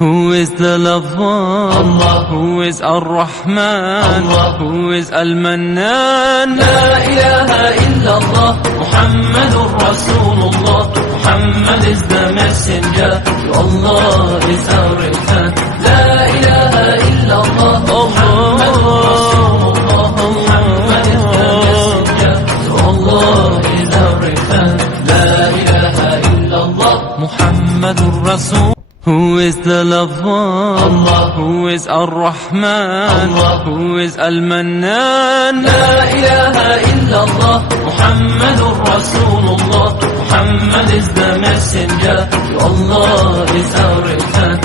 Who is the lover? Allah. Who is Ar-Rahman? Allah. Who is Al-Mannan? La ilaha illallah, Muhammadur Rasulullah. Muhammad is the messenger, to Allah is our return. La ilaha illallah, Muhammadur Rasulullah. Muhammad is the messenger, to Allah is our return. La ilaha illallah, Muhammadur Rasul. Who is the lover? Allah. Who is Ar-Rahman? Allah. Who is Al-Mannan? La ilaha illallah, Muhammadur Rasulullah. Muhammad is the messenger, to Allah is our return.